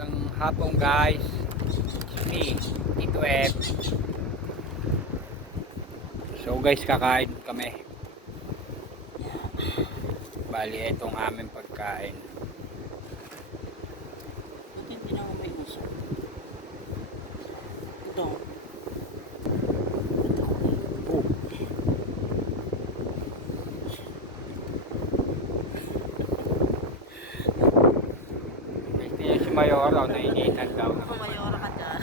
Magandang hapon guys. It's me, Tito F. So guys, kakain kami. Bali, itong aming pagkain. Hindi na may uso. Ito. Oh. Guys, niya si Mayora, nainitan daw. Mayora ka dyan.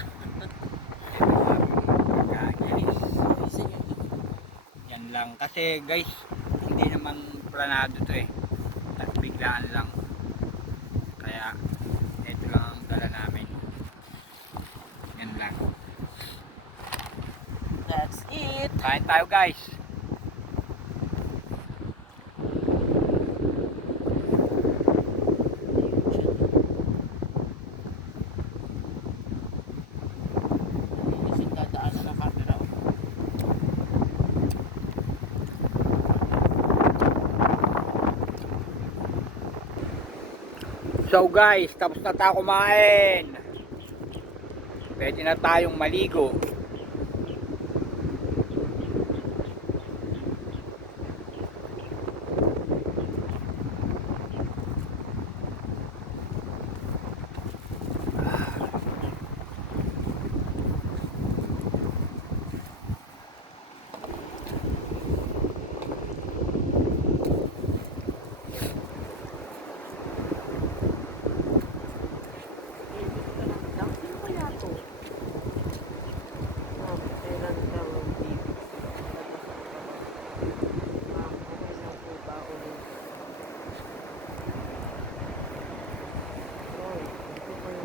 Yan lang. Kasi guys, hindi naman planado to eh. Biglaan lang. Kaya, ito lang ang dala namin. Yan lang. That's it. Kain tayo guys. Kasi dadaanan ng camera. So guys, tapos na tayo kumain. Pwede na tayong maligo.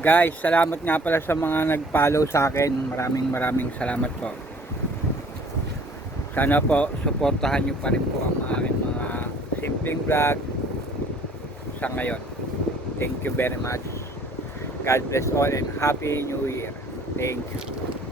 Guys, salamat nga pala sa mga nag-follow sa akin. Maraming salamat po. Sana po, suportahan nyo pa rin po ang aking mga simpleng vlog sa ngayon. Thank you very much. God bless all and Happy New Year. Thank you.